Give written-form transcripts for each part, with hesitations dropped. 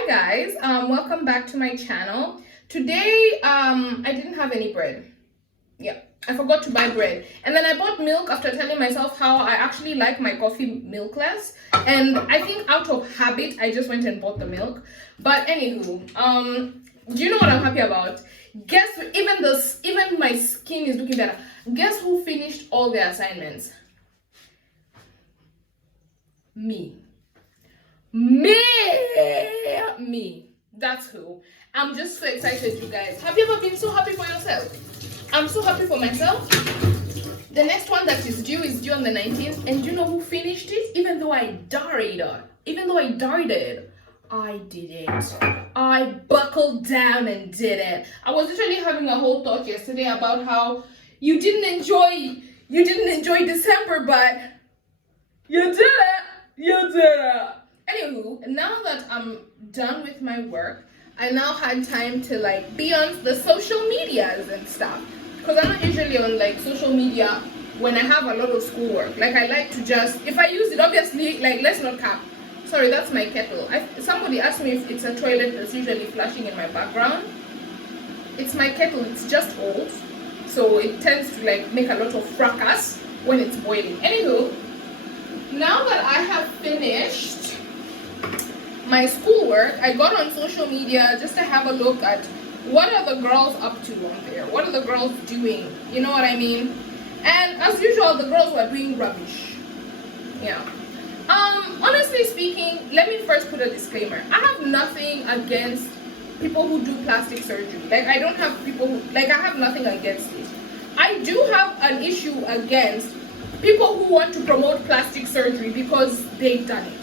Hi guys, welcome back to my channel. Today I didn't have any bread. Yeah, I forgot to buy bread, and then I bought milk after telling myself how I actually like my coffee milkless, and I think out of habit I just went and bought the milk. But anywho, do you know what I'm happy about? Guess, even my skin is looking better. Guess who finished all their assignments? Me. Me. That's who. I'm just so excited, you guys. Have you ever been so happy for yourself? I'm so happy for myself. The next one that is due on the 19th, and do you know who finished it? Even though I died, I did it. I buckled down and did it. I was literally having a whole talk yesterday about how you didn't enjoy December, but you did it. You did it. Anywho, now that I'm done with my work, I now had time to be on the social medias and stuff. Because I'm not usually on social media when I have a lot of schoolwork. I like to just, if I use it, obviously, let's not cap. Sorry, that's my kettle. Somebody asked me if it's a toilet that's usually flashing in my background. It's my kettle. It's just old, so it tends to make a lot of fracas when it's boiling. Anywho, now that I have finished my schoolwork, I got on social media just to have a look at what are the girls up to on there. What are the girls doing? You know what I mean? And as usual, the girls were doing rubbish. Yeah. Honestly speaking, let me first put a disclaimer. I have nothing against people who do plastic surgery. I don't have people who, I have nothing against it. I do have an issue against people who want to promote plastic surgery because they've done it.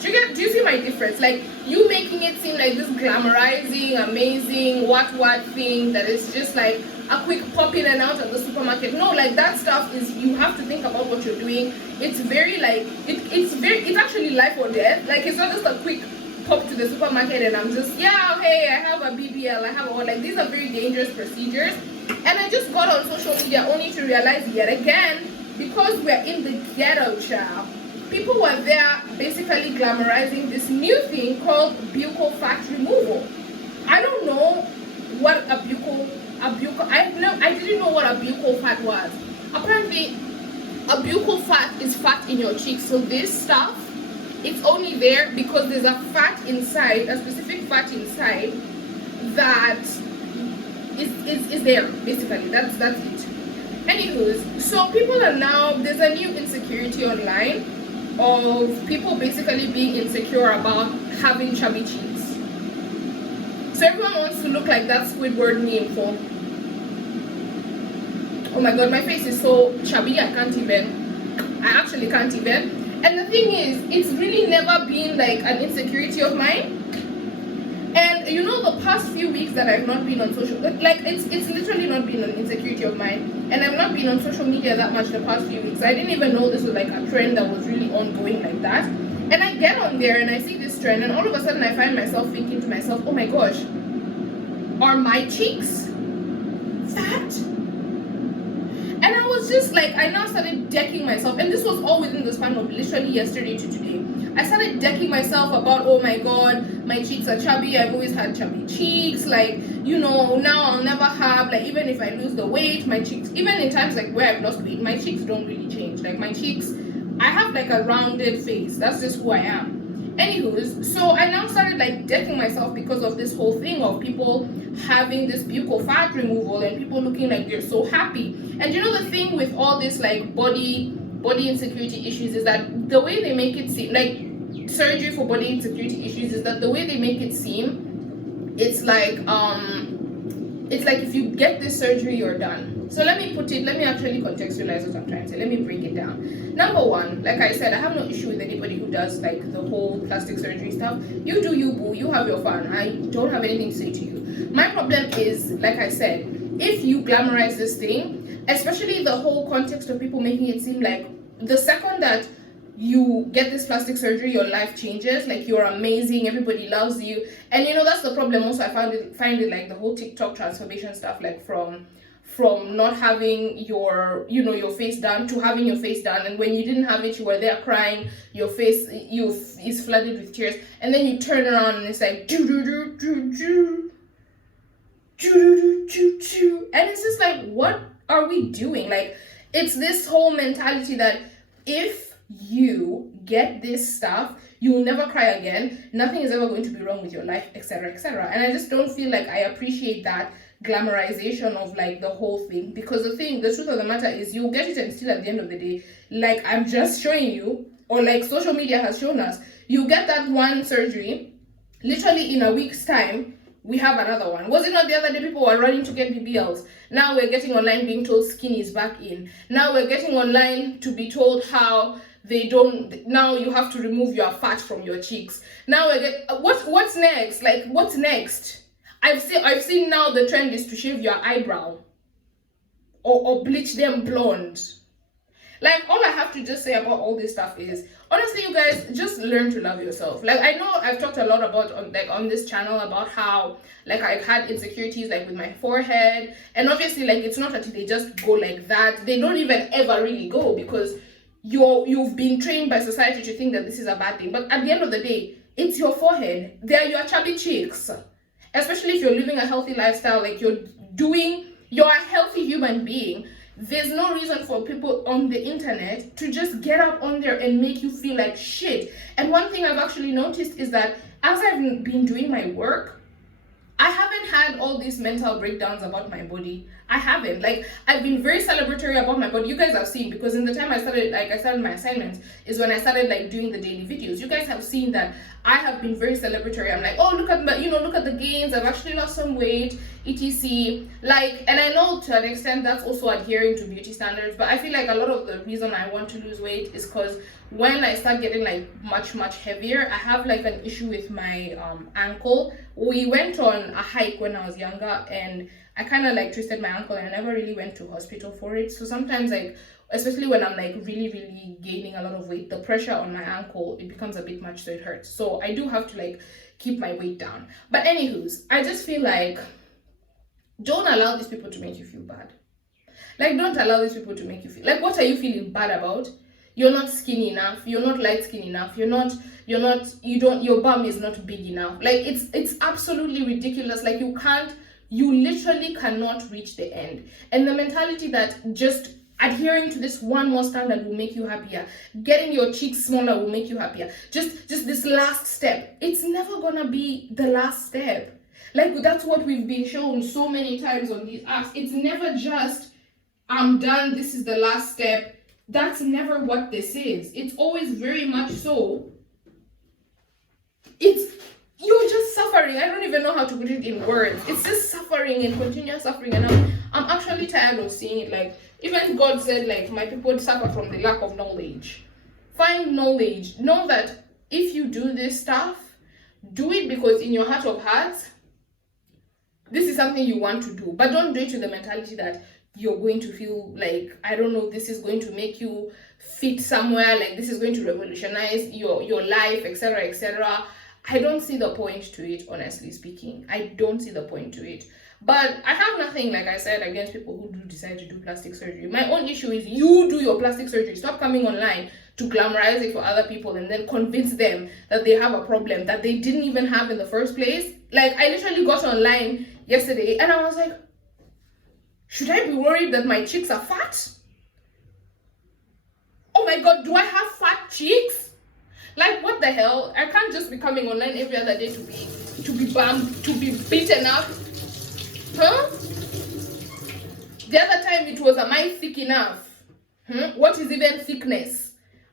Do you see my difference? You making it seem like this glamorizing, amazing, what thing that is just a quick pop in and out of the supermarket. No, that stuff is, you have to think about what you're doing. It's very it's actually life or death. It's not just a quick pop to the supermarket and I'm just, yeah, hey, I have a BBL, I have a, these are very dangerous procedures. And I just got on social media only to realize yet again, because we're in the ghetto, child, people were there basically glamorizing this new thing called buccal fat removal. I don't know what I didn't know what a buccal fat was. Apparently, a buccal fat is fat in your cheeks. So this stuff, it's only there because there's a fat inside, a specific fat inside that is there, basically. That's it. Anywho's, so people are now, there's a new insecurity online of people basically being insecure about having chubby cheeks. So everyone wants to look like that Squidward meme for, oh my god, my face is so chubby, I actually can't even. And the thing is, it's really never been an insecurity of mine. And the past few weeks that I've not been on social, it's literally not been an insecurity of mine. And I've not been on social media that much the past few weeks. I didn't even know this was a trend that was really ongoing like that. And I get on there and I see this trend, and all of a sudden I find myself thinking to myself, oh my gosh, are my cheeks fat? And I was just I now started decking myself, and this was all within the span of literally yesterday to today. I started decking myself about, oh my god, my cheeks are chubby, I've always had chubby cheeks, now I'll never have, even if I lose the weight, my cheeks, even in times where I've lost weight, my cheeks don't really change. My cheeks, I have a rounded face, that's just who I am. Anywho's, so I now started decking myself because of this whole thing of people having this buccal fat removal and people looking like they're so happy. And the thing with all this body insecurity issues is that the way they make it seem, surgery for body insecurity issues, is that the way they make it seem, it's if you get this surgery, you're done. So let me actually contextualize what I'm trying to say. Let me break it down. Number one, like I said, I have no issue with anybody who does the whole plastic surgery stuff. You do you, boo. You have your fun. I don't have anything to say to you. My problem is, like I said, if you glamorize this thing, especially the whole context of people making it seem like the second that you get this plastic surgery, your life changes, you're amazing, everybody loves you. And that's the problem also. I find it the whole TikTok transformation stuff, from not having your face done to having your face done, and when you didn't have it, you were there crying, your face is flooded with tears, and then you turn around and it's like do do do do do do do do, and it's just like, what are we doing? Like, it's this whole mentality that if you get this stuff, you will never cry again, nothing is ever going to be wrong with your life, etc., etc. And I just don't feel like I appreciate that glamorization of like the whole thing, because the truth of the matter is, you'll get it and still at the end of the day, like I'm just showing you, or like social media has shown us, you get that one surgery, literally in a week's time we have another one. Was it not the other day people were running to get BBLs? Now we're getting online being told skin is back in. Now we're getting online to be told how now you have to remove your fat from your cheeks. Now what's next? Like, what's next? I've seen now the trend is to shave your eyebrow or bleach them blonde. Like, all I have to just say about all this stuff is, honestly, you guys, just learn to love yourself. Like, I know I've talked a lot about on this channel about how like I've had insecurities like with my forehead, and obviously like it's not that they just go like that. They don't even ever really go, because you've been trained by society to think that this is a bad thing. But at the end of the day, it's your forehead. They're your chubby cheeks. Especially if you're living a healthy lifestyle, like you're a healthy human being. There's no reason for people on the internet to just get up on there and make you feel like shit. And one thing I've actually noticed is that as I've been doing my work, I haven't had all these mental breakdowns about my body. I haven't. Like, I've been very celebratory about my body. You guys have seen, because in the time I started my assignments is when I started like doing the daily videos. You guys have seen that I have been very celebratory. I'm like, oh, look at the gains. I've actually lost some weight, etc. Like, and I know to an extent that's also adhering to beauty standards, but I feel like a lot of the reason I want to lose weight is because when I start getting like much heavier, I have like an issue with my ankle. We went on a hike when I was younger, and I kind of like twisted my ankle, and I never really went to hospital for it. So sometimes, like, especially when I'm like really gaining a lot of weight, the pressure on my ankle, it becomes a bit much, so it hurts. So I do have to like keep my weight down. But anywho's, I just feel like, don't allow these people to make you feel bad. Like, don't allow these people to make you feel like, what are you feeling bad about? You're not skinny enough, you're not light skin enough, your bum is not big enough. Like, it's absolutely ridiculous. Like, you literally cannot reach the end. And the mentality that just adhering to this one more standard will make you happier, getting your cheeks smaller will make you happier, just this last step, it's never gonna be the last step. Like, that's what we've been shown so many times on these apps. It's never just, I'm done, this is the last step. That's never what this is. It's always very much so, you're just suffering. I don't even know how to put it in words. It's just suffering and continuous suffering, and I'm actually tired of seeing it. Like, even God said, like, my people suffer from the lack of knowledge. Find knowledge. Know that if you do this stuff, do it because in your heart of hearts, this is something you want to do. But don't do it with the mentality that you're going to feel like, I don't know, this is going to make you fit somewhere, like this is going to revolutionize your life, etc., etc. I don't see the point to it, honestly speaking. I don't see the point to it. But I have nothing, like I said, against people who do decide to do plastic surgery. My own issue is, you do your plastic surgery. Stop coming online to glamorize it for other people and then convince them that they have a problem that they didn't even have in the first place. Like, I literally got online yesterday and I was like, should I be worried that my cheeks are fat? Oh my God, do I have fat cheeks? Like, what the hell? I can't just be coming online every other day to be bummed, to be beaten up. Huh? The other time it was, am I thick enough? What is even thickness?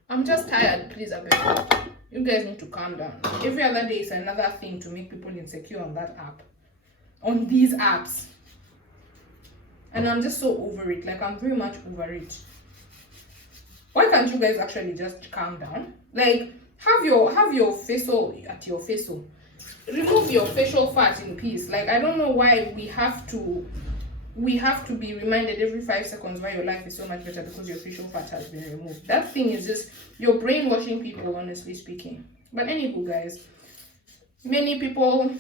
I'm just tired, please, I beg. You guys need to calm down. Every other day is another thing to make people insecure on that app. On these apps. And I'm just so over it. Like, I'm very much over it. Why can't you guys actually just calm down? Like, have your facial at your facial. Remove your facial fat in peace. Like, I don't know why we have to be reminded every 5 seconds why your life is so much better because your facial fat has been removed. That thing is just, you're brainwashing people, honestly speaking. But anywho, guys, many people,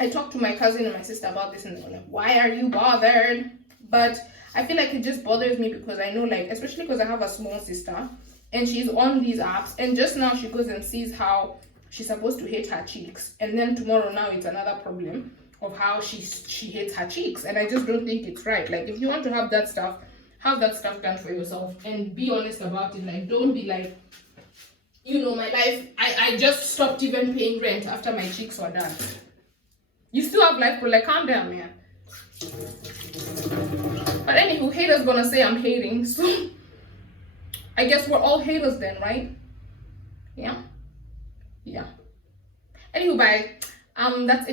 I talked to my cousin and my sister about this and they were like, why are you bothered? But I feel like it just bothers me because I know, like, especially because I have a small sister and she's on these apps, and just now she goes and sees how she's supposed to hate her cheeks, and then tomorrow now it's another problem of how she hates her cheeks. And I just don't think it's right. Like, if you want to have that stuff done for yourself and be honest about it. Like, don't be like, you know, my life, I just stopped even paying rent after my cheeks were done. You still have life, but like, calm down, man. But anywho, haters gonna say I'm hating, so I guess we're all haters then, right? Yeah. Anywho, bye. That's it